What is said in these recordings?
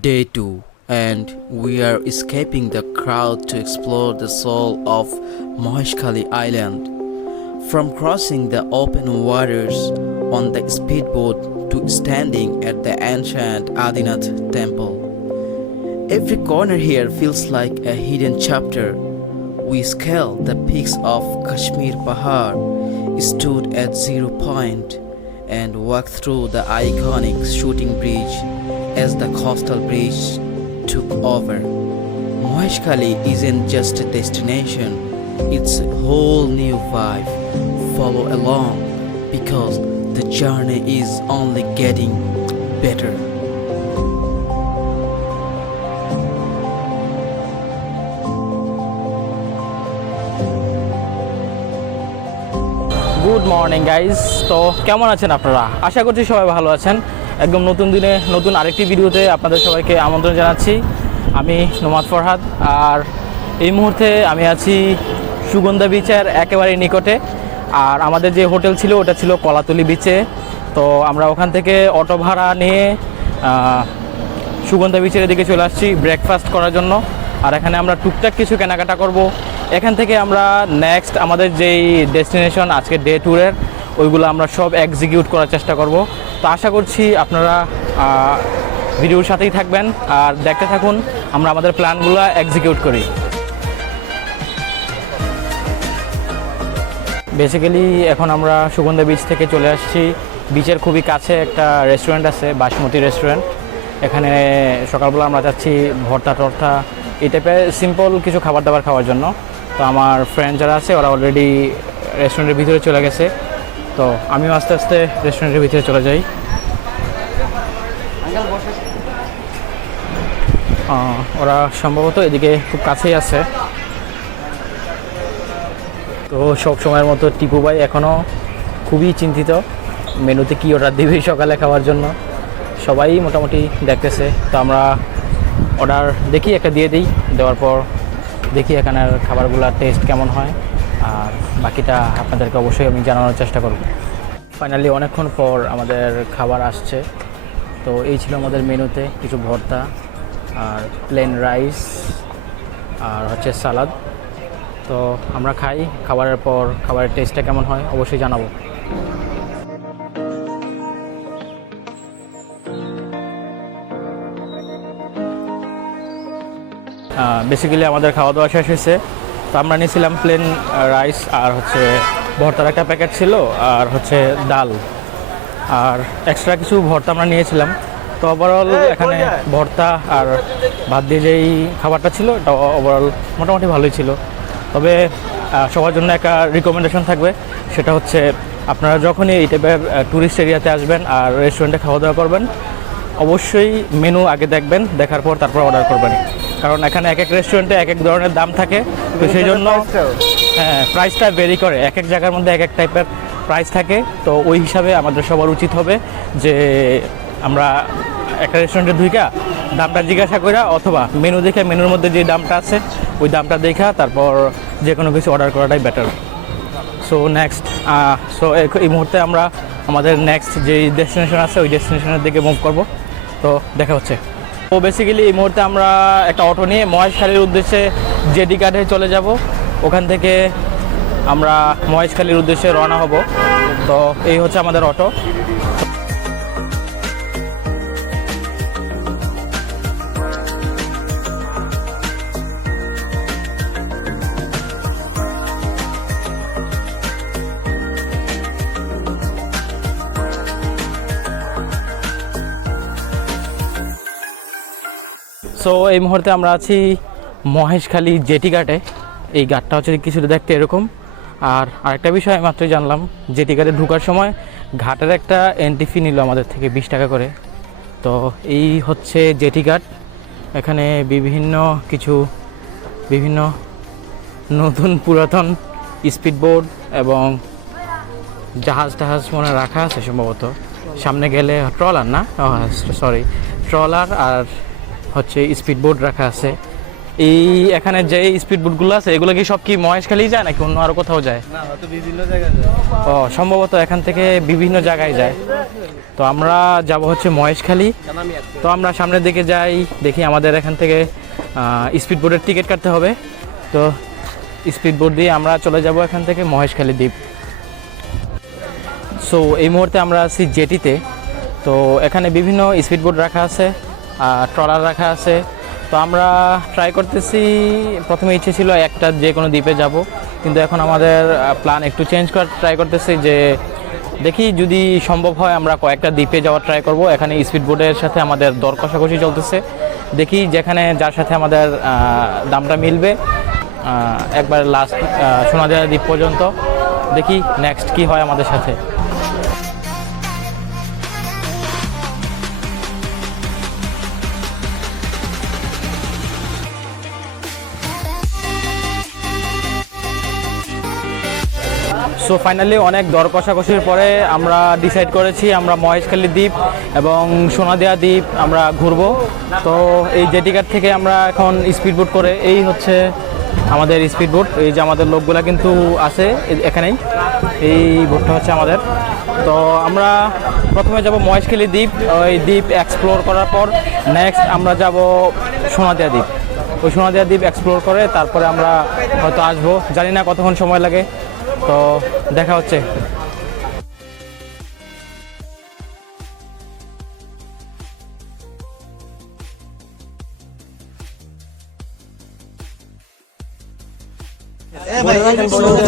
Day 2, and we are escaping the crowd to explore the soul of Maheshkhali Island. From crossing the open waters on the speedboat to standing at the ancient Adinath temple. Every corner here feels like a hidden chapter. We scaled the peaks of Kashmir Pahar, stood at 0 point, and walked through the iconic shooting bridge as the coastal bridge took over. Maheshkhali isn't just a destination, it's a whole new vibe. Follow along because the journey is only getting better. Good morning guys. তো কেমন আছেন আপনারা? আশা করছি সবাই ভালো আছেন। একদম নতুন দিনে নতুন আরেকটি ভিডিওতে আপনাদের সবাইকে আমন্ত্রণ জানাচ্ছি। আমি নোমাদ ফরহাদ, আর এই মুহূর্তে আমি আছি সুগন্ধা বিচের একেবারে নিকটে। আর আমাদের যে হোটেল ছিল ওটা ছিল কলাতলি বিচে। তো আমরা ওখান থেকে অটো ভাড়া নিয়ে সুগন্ধা বিচের দিকে চলে আসছি ব্রেকফাস্ট করার জন্য। আর এখানে আমরা টুকটাক কিছু কেনাকাটা করব। এখান থেকে আমরা নেক্সট আমাদের যেই ডেস্টিনেশন আজকে ডে ট্যুরের ওইগুলো আমরা সব এক্সিকিউট করার চেষ্টা করব। তো আশা করছি আপনারা ভিডিওর সাথেই থাকবেন আর দেখতে থাকুন আমরা আমাদের প্ল্যানগুলো এক্সিকিউট করি। বেসিক্যালি এখন আমরা সুগন্ধা বিচ থেকে চলে আসছি। বিচের খুবই কাছে একটা রেস্টুরেন্ট আছে, বাসমতি রেস্টুরেন্ট। এখানে সকালবেলা আমরা যাচ্ছি ভর্তা টর্তা এই টাইপের সিম্পল কিছু খাবার দাবার খাওয়ার জন্য। তো আমার ফ্রেন্ড যারা আছে ওরা অলরেডি রেস্টুরেন্টের ভিতরে চলে গেছে। তো আমিও আস্তে আস্তে রেস্টুরেন্টের ভিতরে চলে যাই। ওরা সম্ভবত এদিকে খুব কাছেই আছে। তো সব সময়ের মতো টিপু ভাই এখনও খুবই চিন্তিত মেনুতে কী অর্ডার দিবে সকালে খাওয়ার জন্য। সবাই মোটামুটি দেখতেছে। তো আমরা অর্ডার দেখি একটা দিয়ে দিই, দেওয়ার পর দেখি এখানের খাবারগুলোর টেস্ট কেমন হয়, আর বাকিটা আপনাদেরকে অবশ্যই আমি জানানোর চেষ্টা করব। ফাইনালি অনেকক্ষণ পর আমাদের খাবার আসছে। তো এই ছিল আমাদের মেনুতে কিছু ভর্তা আর প্লেন রাইস আর হচ্ছে সালাদ। তো আমরা খাই, খাবারের পর খাবারের টেস্টটা কেমন হয় অবশ্যই জানাবো। বেসিক্যালি আমাদের খাওয়া দাওয়া শেষ হয়েছে। তো আমরা নিয়েছিলাম প্লেন রাইস আর হচ্ছে ভর্তার একটা প্যাকেট ছিল আর হচ্ছে ডাল আর এক্সট্রা কিছু ভর্তা আমরা নিয়েছিলাম। তো ওভারঅল এখানে ভর্তা আর ভাত দিয়ে যেই খাবারটা ছিল এটা ওভারঅল মোটামুটি ভালোই ছিল। তবে সবার জন্য একটা রিকমেন্ডেশন থাকবে, সেটা হচ্ছে আপনারা যখনই এই টাইপের ট্যুরিস্ট এরিয়াতে আসবেন আর রেস্টুরেন্টে খাওয়া দাওয়া করবেন অবশ্যই মেনু আগে দেখবেন, দেখার পর তারপর অর্ডার করবেন। কারণ এখানে এক এক রেস্টুরেন্টে এক এক ধরনের দাম থাকে। তো সেই জন্য প্রাইসটা ভেরি করে, এক এক জায়গার মধ্যে এক এক টাইপের প্রাইস থাকে। তো ওই হিসাবে আমাদের সবার উচিত হবে যে আমরা একটা রেস্টুরেন্টে ঢুইকা দামটা জিজ্ঞাসা করা অথবা মেনু দেখে মেনুর মধ্যে যে দামটা আছে ওই দামটা দেখা তারপর যে কোনো কিছু অর্ডার করাটাই বেটার। সো নেক্সট এই মুহূর্তে আমরা আমাদের নেক্সট যেই ডেস্টিনেশন আছে ওই ডেস্টিনেশনের দিকে মুভ করব। তো দেখা হচ্ছে। তো বেসিক্যালি এই মুহূর্তে আমরা একটা অটো নিয়ে মহেশখালীর উদ্দেশ্যে জেডি ঘাটে চলে যাব। ওখান থেকে আমরা মহেশখালীর উদ্দেশ্যে রওনা হব। তো এই হচ্ছে আমাদের অটো। সো এই মুহূর্তে আমরা আছি মহেশখালী জেটি ঘাটে। এই ঘাটটা হচ্ছে কিছুটা দেখতে এরকম। আর আরেকটা বিষয় মাত্রই জানলাম, জেটি ঘাটে ঢোকার সময় ঘাটের একটা এন্ট্রি ফি নিল আমাদের থেকে 20 টাকা করে। তো এই হচ্ছে জেটি ঘাট। এখানে বিভিন্ন নতুন পুরাতন স্পিডবোট এবং জাহাজ মনে রাখা আছে সম্ভবত। সামনে গেলে ট্রলার না, ট্রলার আর হচ্ছে স্পিডবোট রাখা আছে। এই এখানে যে স্পিড বোটগুলো আছে এগুলো কি সব কি মহেশখালী যায় নাকি অন্য আরো কোথাও যায়? না, হয়তো বিভিন্ন জায়গায় যায়। ও সম্ভবত এখান থেকে বিভিন্ন জায়গায় যায়। তো আমরা যাব হচ্ছে মহেশখালী। তো আমরা সামনের দিকে যাই, দেখি আমাদের এখান থেকে স্পিড বোটের টিকিট কাটতে হবে। তো স্পিড বোট দিয়ে আমরা চলে যাব এখান থেকে মহেশখালী দ্বীপ। সো এই মুহূর্তে আমরা আছি জেটিতে। তো এখানে বিভিন্ন স্পিড বোট রাখা আছে, ট্রলার রাখা আছে। তো আমরা ট্রাই করতেছি, প্রথমে ইচ্ছে ছিল একটা যে কোনো দ্বীপে যাব, কিন্তু এখন আমাদের প্ল্যান একটু চেঞ্জ করার ট্রাই করতেছি, যে দেখি যদি সম্ভব হয় আমরা কয়েকটা দ্বীপে যাওয়ার ট্রাই করব। এখানে স্পিড বোটের সাথে আমাদের দর কষাকষি চলতেছে, দেখি যেখানে যার সাথে আমাদের দামটা মিলবে একবার লাস্ট সোনাদিয়া দ্বীপ পর্যন্ত, দেখি নেক্সট কি হয় আমাদের সাথে। সো ফাইনালি অনেক দর কষাকষির পরে আমরা ডিসাইড করেছি আমরা মহেশখালী দ্বীপ এবং সোনাদিয়া দ্বীপ আমরা ঘুরবো। তো এই জেটিঘাট থেকে আমরা এখন স্পিডবোট করে, এই হচ্ছে আমাদের স্পিডবোট, এই যে আমাদের লোকগুলা কিন্তু আছে এখানেই, এই বোটটা হচ্ছে আমাদের। তো আমরা প্রথমে যাব মহেশখালী দ্বীপ, ওই দ্বীপ এক্সপ্লোর করার পর নেক্সট আমরা যাব সোনাদিয়া দ্বীপ। ওই সোনাদিয়া দ্বীপ এক্সপ্লোর করে তারপরে আমরা হয়তো আসবো, জানি না কতক্ষণ সময় লাগে। তো দেখা হচ্ছে।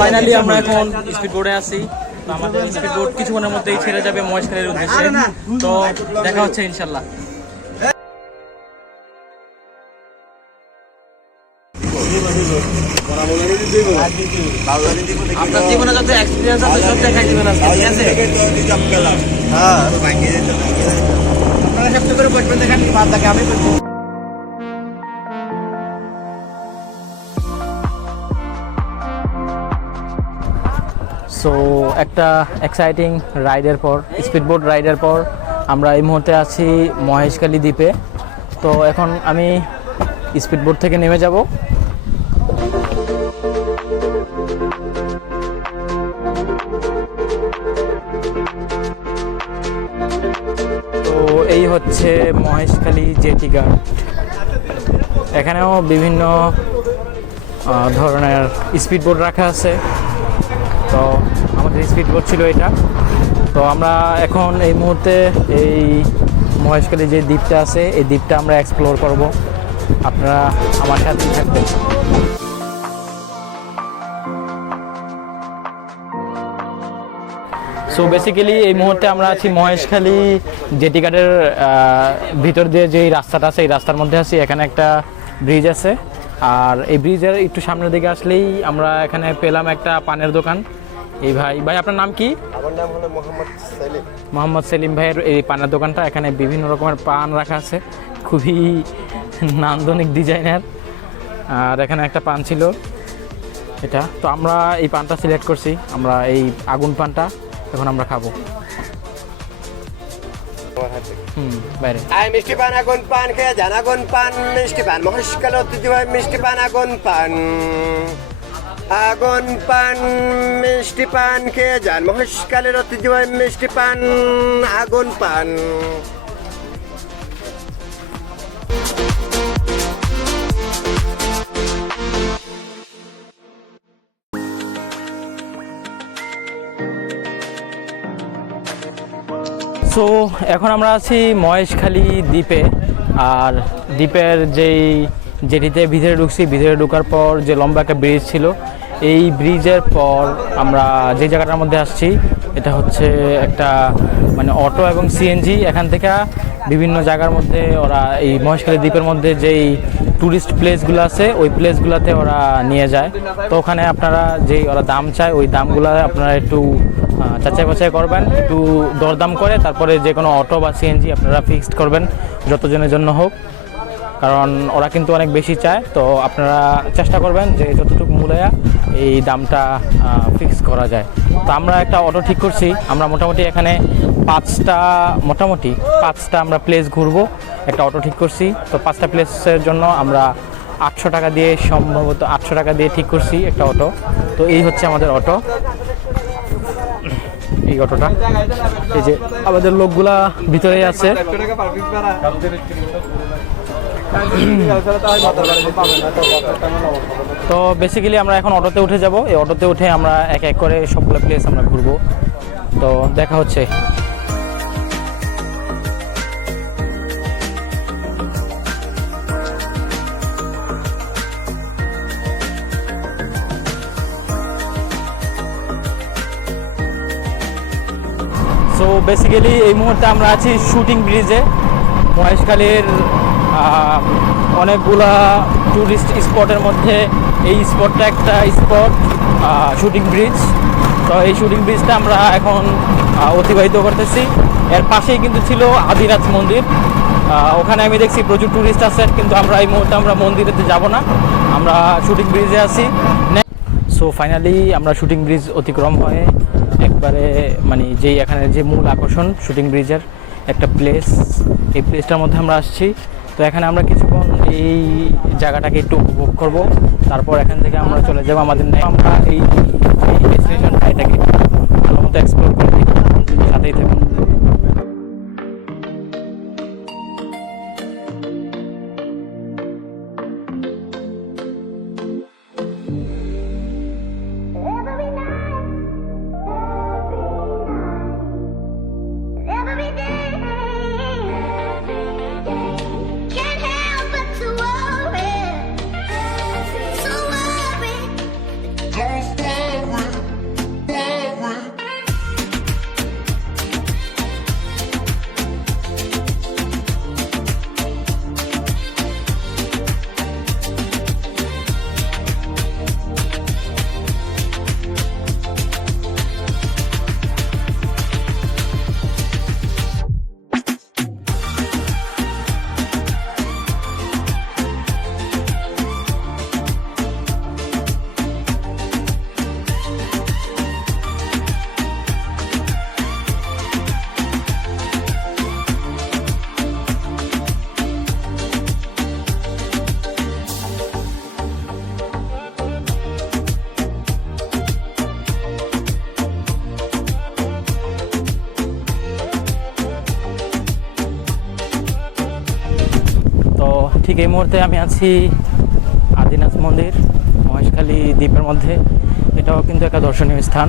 ফাইনালি আমরা এখন স্পিড বোর্ডে আছি। তো আমাদের স্পিড বোর্ড কিছুক্ষণের মধ্যেই ছেড়ে যাবে মহেশখালীর উদ্দেশ্যে। তো দেখা হচ্ছে ইনশাল্লাহ। আপনার জীবনে যত এক্সপিরিয়েন্স আছে সব দেখাই দিবেন আজকে, ঠিক আছে? হ্যাঁ, আপনারা সবচেয়ে করে বসবেন, দেখেন কি বাদ থাকে আমি বলবো। সো একটা এক্সাইটিং রাইডের পর, স্পিডবোট রাইডের পর আমরা এই মুহূর্তে আছি মহেশখালী দ্বীপে। তো এখন আমি স্পিডবোট থেকে নেমে যাব। তো এই হচ্ছে মহেশখালী জেটি ঘাট। এখানেও বিভিন্ন ধরনের স্পিডবোট রাখা আছে। তো আমাদের স্পিডবোট ছিল এটা। তো আমরা এখন এই মুহূর্তে এই মহেশখালী যে দ্বীপটা আছে এই দ্বীপটা আমরা এক্সপ্লোর করব, আপনারা আমার সাথেই থাকবেন। সো বেসিক্যালি এই মুহূর্তে আমরা আছি মহেশখালী জেটি ঘাটের ভিতর দিয়ে যে রাস্তাটা আছে এই রাস্তার মধ্যে আছি। এখানে একটা ব্রিজ আছে, আর এই ব্রিজের একটু সামনের দিকে আসলেই আমরা এখানে পেলাম একটা পানের দোকান। এই ভাই আপনার নাম কি? আমার নাম হলো মোহাম্মদ সেলিম ভাইয়ের এই পানের দোকানটা। এখানে বিভিন্ন রকমের পান রাখা আছে, খুবই নান্দনিক ডিজাইনের। আর এখানে একটা পান ছিল এটা। তো আমরা এই পানটা সিলেক্ট করছি, আমরা এই আগুন পানটা এখন আমরা খাবো। বাইরে মিষ্টি পান, আগুন পান খেয়ে যান, আগুন পান মিষ্টি পান, মহেশখালী ঐতিহ্যবাহী মিষ্টি পান, আগুন পান, আগুন পান মিষ্টি পান খেয়ে যান, মহেশখালীর ঐতিহ্যবাহী মিষ্টি পান, আগুন পান। সো এখন আমরা আছি মহেশখালী দ্বীপে। আর দ্বীপের যেই জেটিতে ভিতরে ঢুকছি, ভিতরে ঢোকার পর যে লম্বা একটা ব্রিজ ছিল, এই ব্রিজের পর আমরা যে জায়গাটার মধ্যে আসছি এটা হচ্ছে একটা মানে অটো এবং সিএনজি। এখান থেকে বিভিন্ন জায়গার মধ্যে ওরা এই মহেশখালী দ্বীপের মধ্যে যেই ট্যুরিস্ট প্লেসগুলো আছে ওই প্লেসগুলোতে ওরা নিয়ে যায়। তো ওখানে আপনারা যেই ওরা দাম চায় ওই দামগুলো আপনারা একটু যাচাই বাছাই করবেন, একটু দরদাম করে তারপরে যে কোনো অটো বা সিএনজি আপনারা ফিক্সড করবেন যতজনের জন্য হোক, কারণ ওরা কিন্তু অনেক বেশি চায়। তো আপনারা চেষ্টা করবেন যে যতটুকু মূল্যা এই দামটা ফিক্স করা যায়। তো আমরা একটা অটো ঠিক করছি, আমরা মোটামুটি এখানে পাঁচটা আমরা প্লেস ঘুরবো, একটা অটো ঠিক করছি। তো 5টা প্লেসের জন্য আমরা 800 টাকা দিয়ে, সম্ভবত 800 টাকা দিয়ে ঠিক করছি একটা অটো। তো এই হচ্ছে আমাদের অটো, এই অটোটা। এই যে আমাদের লোকগুলা ভিতরেই আছে। তো বেসিক্যালি আমরা এখন অটোতে উঠে যাব। এই অটোতে উঠে আমরা এক এক করে সবগুলো প্লেস আমরা ঘুরবো। তো দেখা হচ্ছে। সো বেসিক্যালি এই মুহূর্তে আমরা আছি শুটিং ব্রিজে। মহেশখালীর অনেকগুলা ট্যুরিস্ট স্পটের মধ্যে এই স্পটটা একটা স্পট, শুটিং ব্রিজ। তো এই শুটিং ব্রিজটা আমরা এখন অতিবাহিত করতেছি। এর পাশেই কিন্তু ছিল আদিনাথ মন্দির। ওখানে আমি দেখছি প্রচুর ট্যুরিস্ট আছে, কিন্তু আমরা এই মুহূর্তে আমরা মন্দিরেতে যাব না, আমরা শুটিং ব্রিজে আছি। সো ফাইনালি আমরা শুটিং ব্রিজ অতিক্রম হয়ে একবারে মানে যেই এখানে যে মূল আকর্ষণ শুটিং ব্রিজের একটা প্লেস, এই প্লেসটার মধ্যে আমরা আসছি। তো এখানে আমরা কিছুক্ষণ এই জায়গাটাকে একটু উপভোগ করব, তারপর এখান থেকে আমরা চলে যাব আমাদের আমরা এই ডেস্টিনেশনটা এটাকে ভালো মতো এক্সপ্লোর করে দেখি, সাথেই থাকুন। ঠিক এই মুহূর্তে আমি আছি আদিনাথ মন্দির, মহেশখালী দ্বীপের মধ্যে। এটাও কিন্তু একটা দর্শনীয় স্থান।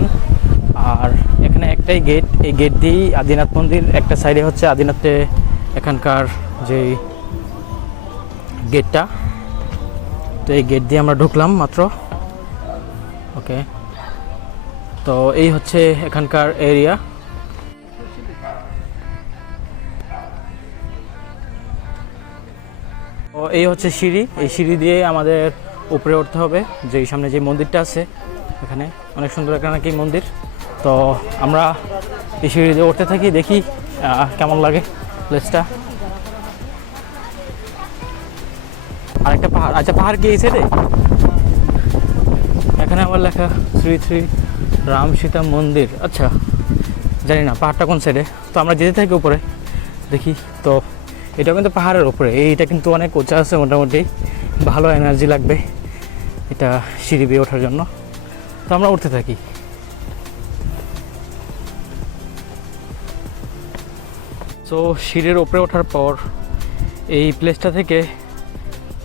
আর এখানে একটাই গেট, এই গেট দিয়েই আদিনাথ মন্দির। একটা সাইডে হচ্ছে আদিনাথে এখানকার যে গেটটা, তো এই গেট দিয়ে আমরা ঢুকলাম মাত্র। ওকে, তো এই হচ্ছে এখানকার এরিয়া। ও এই হচ্ছে সিঁড়ি, এই সিঁড়ি দিয়ে আমাদের উপরে উঠতে হবে। যে সামনে যে মন্দিরটা আছে এখানে অনেক সুন্দর একটা নাকি মন্দির। তো আমরা এই সিঁড়ি দিয়ে উঠতে থাকি, দেখি কেমন লাগে প্লেসটা। আরেকটা পাহাড়, আচ্ছা পাহাড় কি এই সাইডে? এখানে আমার লেখা শ্রী শ্রী রাম সীতা মন্দির। আচ্ছা জানি না পাহাড়টা কোন সাইডে। তো আমরা যেতে থাকি উপরে, দেখি। তো এটা কিন্তু পাহাড়ের উপরে, এইটা কিন্তু অনেক উঁচা আছে, মোটামুটি ভালো এনার্জি লাগবে এটা সিঁড়ি বেয়ে ওঠার জন্য। তো আমরা উঠতে থাকি। তো সিঁড়ির উপরে ওঠার পর এই প্লেসটা থেকে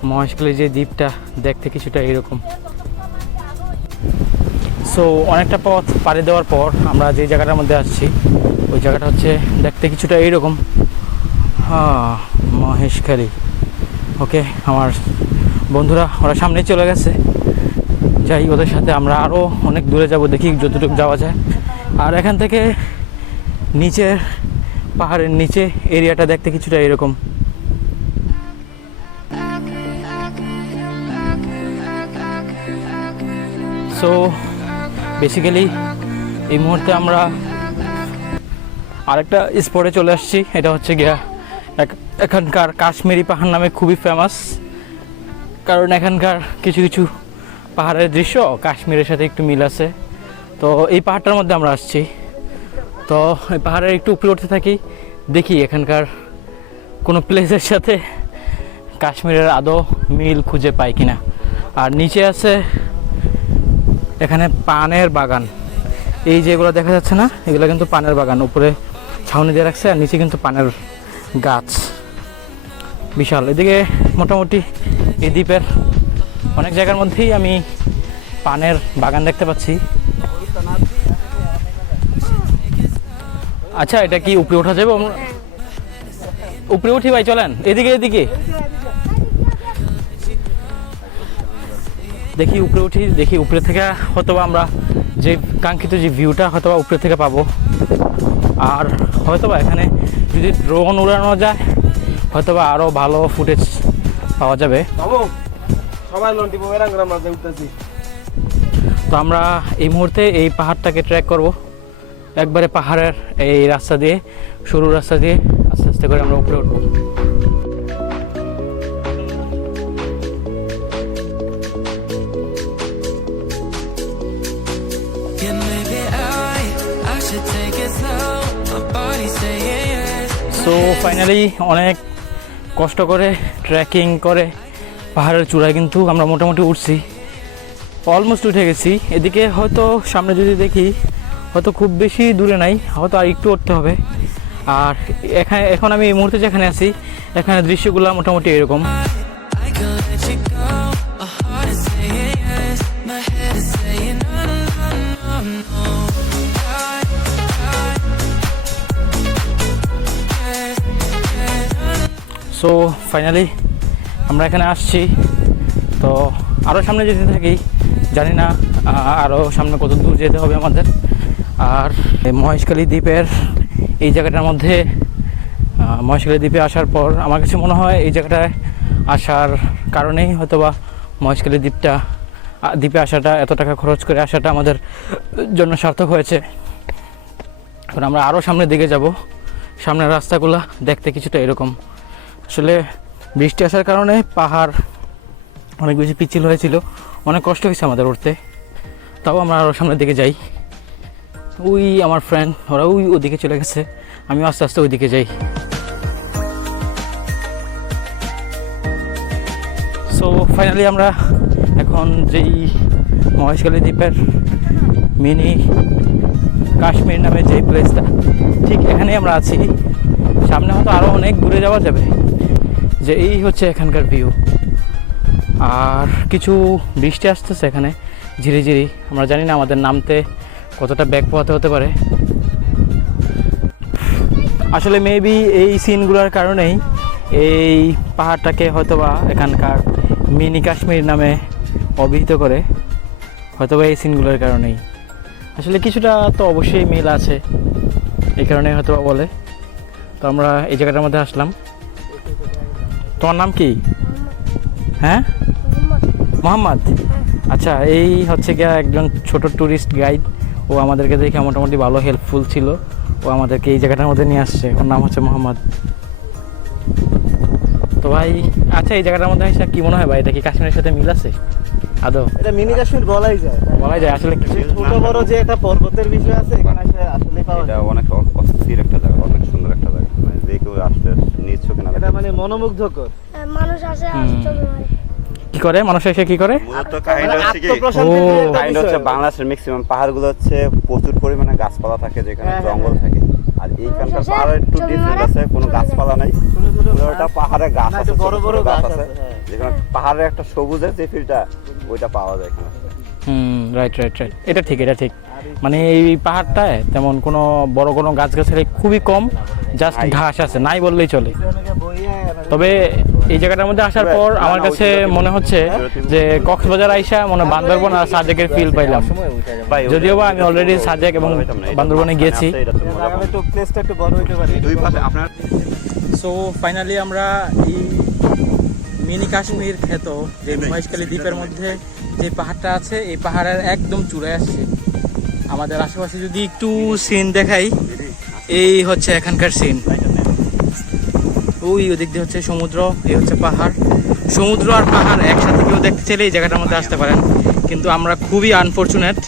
মহেশখালী যে দ্বীপটা দেখতে কিছুটা এরকম। সো অনেকটা পথ পাড়ি দেওয়ার পর আমরা যে জায়গাটার মধ্যে আসছি ওই জায়গাটা হচ্ছে দেখতে কিছুটা এইরকম। হ্যাঁ, মহেশখালী। ওকে, আমার বন্ধুরা ওরা সামনেই চলে গেছে, যাই ওদের সাথে আমরা আরও অনেক দূরে যাব, দেখি যতটুকু যাওয়া যায়। আর এখান থেকে নিচের পাহাড়ের নিচে এরিয়াটা দেখতে কিছুটা এরকম। সো বেসিক্যালি এই মুহূর্তে আমরা আরেকটা স্পটে চলে আসছি। এটা হচ্ছে গিয়া এখানকার কাশ্মীরি পাহাড় নামে খুবই ফেমাস, কারণ এখানকার কিছু কিছু পাহাড়ের দৃশ্য কাশ্মীরের সাথে একটু মিল আছে। তো এই পাহাড়টার মধ্যে আমরা আসছি। তো এই পাহাড়ের একটু উপরে উঠতে থাকি, দেখি এখানকার কোনো প্লেসের সাথে কাশ্মীরের আদৌ মিল খুঁজে পাই কিনা। আর নিচে আছে এখানে পানের বাগান, এই যেগুলো দেখা যাচ্ছে না এগুলো কিন্তু পানের বাগান, উপরে ছাউনি দিয়ে রাখছে আর নিচে কিন্তু পানের গাছ বিশাল। এদিকে মোটামুটি এই দ্বীপের অনেক জায়গার মধ্যেই আমি পানের বাগান দেখতে পাচ্ছি। আচ্ছা এটা কি উপরে ওঠা যাবে? উপরে উঠি ভাই, চলেন এদিকে এদিকে দেখি, উপরে উঠি, দেখি উপরে থেকে হয়তোবা আমরা যে কাঙ্ক্ষিত যে ভিউটা হয়তোবা উপরে থেকে পাবো। আর হয়তোবা এখানে যদি ড্রোন উড়ানো যায় হয়তোবা আরও ভালো ফুটেজ পাওয়া যাবে। তো আমরা এই মুহূর্তে এই পাহাড়টাকে ট্র্যাক করব, একবারে পাহাড়ের এই রাস্তা দিয়ে, সরু রাস্তা দিয়ে আস্তে আস্তে করে আমরা উপরে উঠবো। সো ফাইনালি অনেক কষ্ট করে ট্রেকিং করে পাহাড়ের চূড়ায় কিন্তু আমরা মোটামুটি উঠছি, অলমোস্ট উঠে গেছি। এদিকে হয়তো সামনে যদি দেখি হয়তো খুব বেশি দূরে নাই, হয়তো আর একটু উঠতে হবে। আর এখন আমি এই মুহূর্তে যেখানে আছি এখানে দৃশ্যগুলো মোটামুটি এরকম। সো ফাইনালি আমরা এখানে আসছি, তো আরও সামনে যেতে থাকি, জানি না আরও সামনে কত দূর যেতে হবে আমাদের। আর মহেশখালী দ্বীপের এই জায়গাটার মধ্যে, মহেশখালী দ্বীপে আসার পর আমার কাছে মনে হয় এই জায়গাটায় আসার কারণেই হয়তোবা মহেশখালী দ্বীপে আসাটা, এত টাকা খরচ করে আসাটা আমাদের জন্য সার্থক হয়েছে। এখন আমরা আরও সামনের দিকে যাব, সামনের রাস্তাগুলো দেখতে কিছুটা এরকম। আসলে বৃষ্টি আসার কারণে পাহাড় অনেক বেশি পিচ্ছিল হয়েছিল, অনেক কষ্ট হয়েছে আমাদের উঠতে। তাও আমরা আরও সামনের দিকে যাই। ওই আমার ফ্রেন্ড ওরা ওদিকে চলে গেছে, আমি আস্তে আস্তে ওইদিকে যাই। সো ফাইনালি আমরা এখন যেই মহেশখালী দ্বীপের মিনি কাশ্মীর নামে যেই প্লেসটা, ঠিক এখানেই আমরা আছি। সামনে হয়তো আরও অনেক দূরে যাওয়া যাবে। যে এই হচ্ছে এখানকার ভিউ। আর কিছু বৃষ্টি আসতেছে এখানে ঝিরিঝিরি, আমরা জানি না আমাদের নামতে কতটা ব্যাগ পোহাতে হতে পারে। আসলে মেবি এই সিনগুলোর কারণেই এই পাহাড়টাকে হয়তোবা এখানকার মিনি কাশ্মীর নামে অভিহিত করে, হয়তোবা এই সিনগুলোর কারণেই। আসলে কিছুটা তো অবশ্যই মিল আছে, এই কারণে হয়তোবা বলে। তো আমরা এই জায়গাটার মধ্যে আসলাম। তোমার নাম কি? হ্যাঁ, মোহাম্মদ। আচ্ছা, এই হচ্ছে গিয়া একজন ছোট ট্যুরিস্ট গাইড। ও আমাদেরকে দেখে মোটামুটি ভালো হেল্পফুল ছিল, ও আমাদেরকে এই জায়গাটার মধ্যে নিয়ে আসছে। ওর নাম হচ্ছে মোহাম্মদ। তো ভাই, আচ্ছা এই জায়গাটার মধ্যে এসে কি মনে হয় ভাই, এটা কি কাশ্মীরের সাথে মিল আছে আদৌ? এটা মিনি কাশ্মীর বলাই যায়, বলাই যায়। আসলে ছোট বড় যে একটা পর্বতের বিষয় আছে এখানে আসলে পাওয়া যায়। এটা অনেক অস্থির একটা জায়গা, অনেক সুন্দর একটা জায়গা, মানে যে কেউ আসতে নিচ্ছ কিনা এটা মানে মনোমুগ্ধকর। মানুষ আসে আশ্চর্য হয়। কি করে মানুষ এসে কি করে? মূলত কাহিনী হচ্ছে কি, আত্মপ্রশান্তির যে একটা কাহিনী হচ্ছে বিষয়। বাংলাদেশের ম্যাক্সিমাম পাহাড়গুলো হচ্ছে প্রচুর পরিমাণে গাছপালা থাকে, যেখানে জঙ্গল থাকে। আর এইখানকার পাহাড়ের একটু ডিফারেন্ট আছে, কোনো গাছপালা নাই, ওটা পাহাড়ে গাছ না, আছে, একটু বড় ছোট বড় ছোট গাছ গাছ আছে, আছে, হ্যাঁ। যেখানে পাহাড়ের একটা সবুজের যে ফিলটা ওইটা পাওয়া যায় এখানে। রাইট রাইট রাইট, এটা ঠিক, এটা ঠিক। মানে এই পাহাড়টায় তেমন কোনো বড় কোনো গাছগাছালি খুবই কম, জাস্ট ঘাস আছে, নাই বললেই চলে। তবে এই জায়গাটার মধ্যে আসার পর আমার কাছে মনে হচ্ছে যে কক্সবাজার আইসা মনে হয় বান্দরবন আর সাজেকের ফিল পাইলাম। যদিও বা আমি অলরেডি সাজেক এবং বান্দরবনে গিয়েছি। একটু প্লেসটা একটু বড় হইতে পারে। দুই পাশে আপনার সো ফাইনালি আমরা এই মিনি কাশ্মীর খ্যাত যে মহেশখালী দ্বীপের মধ্যে যে পাহাড়টা আছে, এই পাহাড়ের একদম চূড়ায় আসছে। আমাদের আশেপাশে যদি একটু সিন দেখাই, এই হচ্ছে এখানকার সিন। ওই ওদিক দিয়ে হচ্ছে সমুদ্র, এই হচ্ছে পাহাড়। সমুদ্র আর পাহাড় একসাথে কেউ দেখতে চাইলে এই জায়গাটার মধ্যে আসতে পারেন, কিন্তু আমরা খুবই আনফর্চুনেট,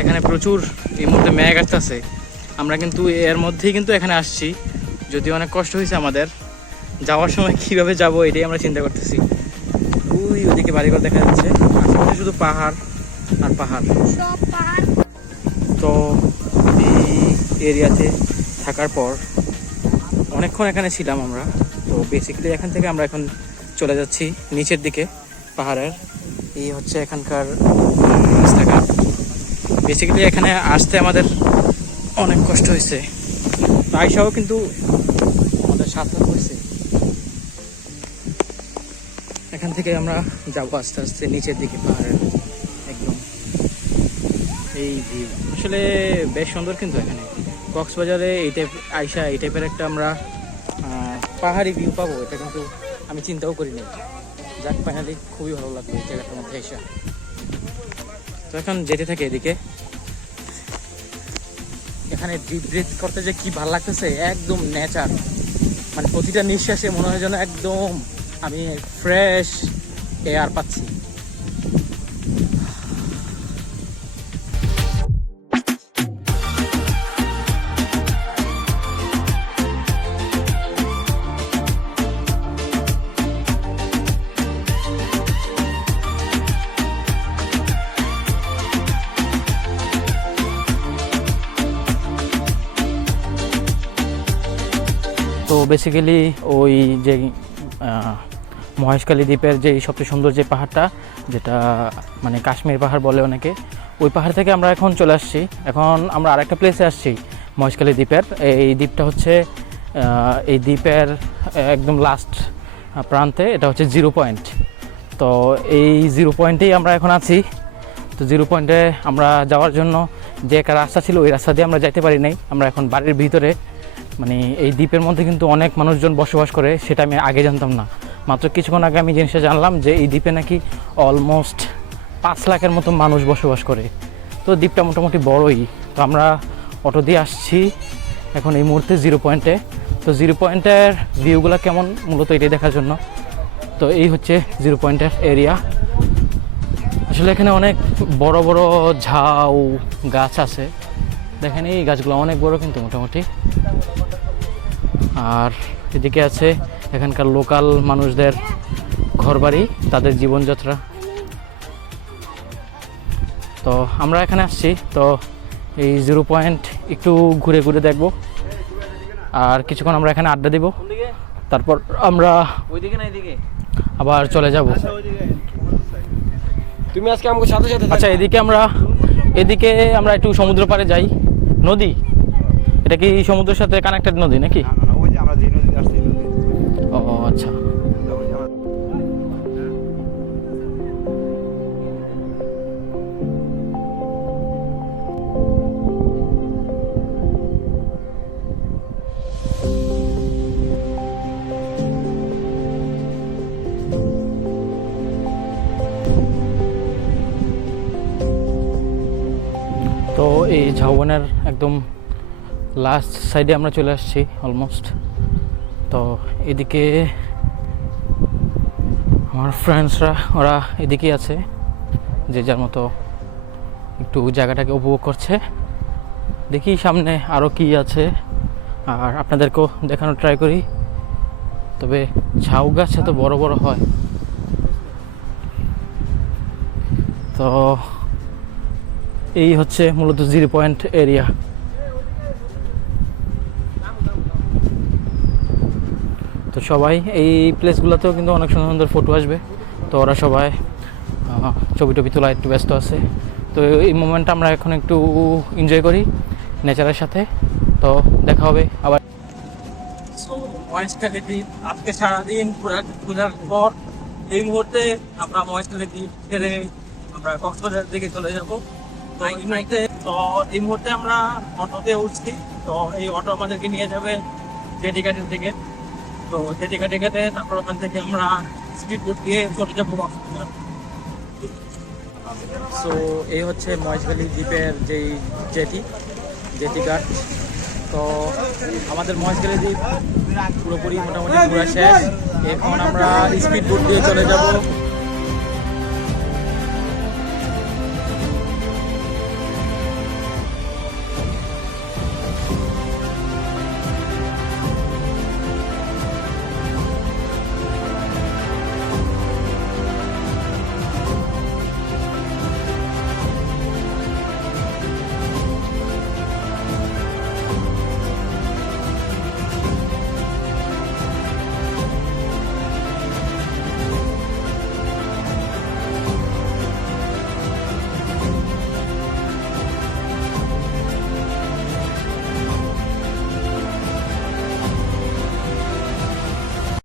এখানে প্রচুর এই মুহূর্তে মেঘ আসতেছে। আমরা কিন্তু এর মধ্যেই কিন্তু এখানে আসছি, যদিও অনেক কষ্ট হয়েছে আমাদের যাওয়ার সময় কিভাবে যাব এটাই আমরা চিন্তা করতেছি। ওইদিকে বাড়িঘর দেখা যাচ্ছে, আশেপাশে শুধু পাহাড় আর পাহাড়। সব পাহাড়। তো এই এরিয়াতে থাকার পর অনেকক্ষণ এখানে ছিলাম আমরা। তো বেসিক্যালি এখান থেকে আমরা এখন চলে যাচ্ছি নিচের দিকে পাহাড়ের। এই হচ্ছে এখানকার রাস্তাঘাট। বেসিক্যালি এখানে আসতে আমাদের অনেক কষ্ট হয়েছে, আইসাও কিন্তু আমাদের সার্থক হয়েছে। এখান থেকে আমরা যাবো আস্তে আস্তে নিচের দিকে পাহাড়ের একদম। এই ভিউ আসলে বেশ সুন্দর, কিন্তু এখানে কক্সবাজারে এই টাইপ আইসা এই টাইপের একটা আমরা পাহাড়ি ভিউ পাবো এটা কিন্তু আমি চিন্তাও করিনি। যাক, ফাইনালি খুবই ভালো লাগলো এই জায়গাটার মধ্যে এসে। তো এখন যেতে থাকে এদিকে। এখানে ডিপ ব্রিথ করতে যে কি ভালো লাগতেছে, একদম নেচার, মানে প্রতিটা নিঃশ্বাসে মনে হয় যেন একদম আমি ফ্রেশ এয়ার পাচ্ছি। তো বেসিক্যালি ওই যে মহেশখালী দ্বীপের যে সবচেয়ে সুন্দর যে পাহাড়টা, যেটা মানে কাশ্মীর পাহাড় বলে অনেকে, ওই পাহাড় থেকে আমরা এখন চলে আসছি। এখন আমরা আরেকটা প্লেসে আসছি মহেশখালী দ্বীপের। এই দ্বীপটা হচ্ছে এই দ্বীপের একদম লাস্ট প্রান্তে, এটা হচ্ছে 0 পয়েন্ট। তো এই 0 পয়েন্টেই আমরা এখন আছি। তো 0 পয়েন্টে আমরা যাওয়ার জন্য যে একটা রাস্তা ছিল, ওই রাস্তা দিয়ে আমরা যাইতে পারি নাই। আমরা এখন বাড়ির ভিতরে, মানে এই দ্বীপের মধ্যে কিন্তু অনেক মানুষজন বসবাস করে, সেটা আমি আগে জানতাম না। মাত্র কিছুক্ষণ আগে আমি জিনিসটা জানলাম যে এই দ্বীপে নাকি অলমোস্ট 5 লাখের মতো মানুষ বসবাস করে। তো দ্বীপটা মোটামুটি বড়ই। তো আমরা অটো দিয়ে আসছি এখন এই মুহূর্তে 0 পয়েন্টে। তো 0 পয়েন্টের ভিউগুলো কেমন মূলত এটাই দেখার জন্য। তো এই হচ্ছে 0 পয়েন্টের এরিয়া। আসলে এখানে অনেক বড় বড় ঝাউ গাছ আছে, দেখেন এই গাছগুলো অনেক বড় কিন্তু মোটামুটি। আর এদিকে আছে এখানকার লোকাল মানুষদের ঘরবাড়ি, তাদের জীবনযাত্রা। তো আমরা এখানে আসছি, তো এই 0 পয়েন্ট একটু ঘুরে ঘুরে দেখব, আর কিছুক্ষণ আমরা এখানে আড্ডা দিব, তারপর আমরা আবার চলে যাব। তুমি আজকে আমাকে সাথে সাথে আচ্ছা, এদিকে আমরা একটু সমুদ্র পাড়ে যাই। নদী, এটা কি সমুদ্রের সাথে কানেক্টেড নদী নাকি? ওই যে আমরা যে নদীতে আসছি এই নদী। ও আচ্ছা। ওই যে আমরা তো এই ঝাউবনের একদম লাস্ট সাইডে আমরা চলে আসছি অলমোস্ট। তো এদিকে আমার ফ্রেন্ডসরা ওরা এদিকেই আছে, যে যার মতো একটু জায়গাটাকে উপভোগ করছে। দেখি সামনে আরও কি আছে, আর আপনাদেরকেও দেখানোর ট্রাই করি। তবে ঝাউ গাছ এত বড় বড় হয়। তো এই হচ্ছে মূলত 0 পয়েন্ট এরিয়া। তো সবাই এই প্লেসগুলোতেও কিন্তু অনেক সুন্দর সুন্দর ফটো আসবে। তো ওরা সবাই ছবি টবি তোলা একটু ব্যস্ত আছে। তো এই মোমেন্টটা আমরা এখন একটু এনজয় করি নেচারের সাথে। তো দেখা হবে আবার। মহেশখালী দ্বীপ আজকে সারাদিন ঘোরার পর এই মুহূর্তে আমরা মহেশখালী দ্বীপ ছেড়ে আমরা কক্সবাজার দিকে চলে যাবো। তো এই মুহূর্তে আমরা অটোতে উঠছি। তো এই অটো আমাদেরকে নিয়ে যাবে জেটিঘাটের দিকে। তো জেটিঘাটে তারপর ওখান থেকে আমরা স্পিড বোট দিয়ে চলে যাবো কক্সবাজার। সো এই হচ্ছে মহেশখালী দ্বীপের যেই জেটিঘাট। তো আমাদের মহেশখালী দ্বীপ পুরোপুরি মোটামুটি ঘোরা শেষ। এখন আমরা স্পিড বোট দিয়ে চলে যাব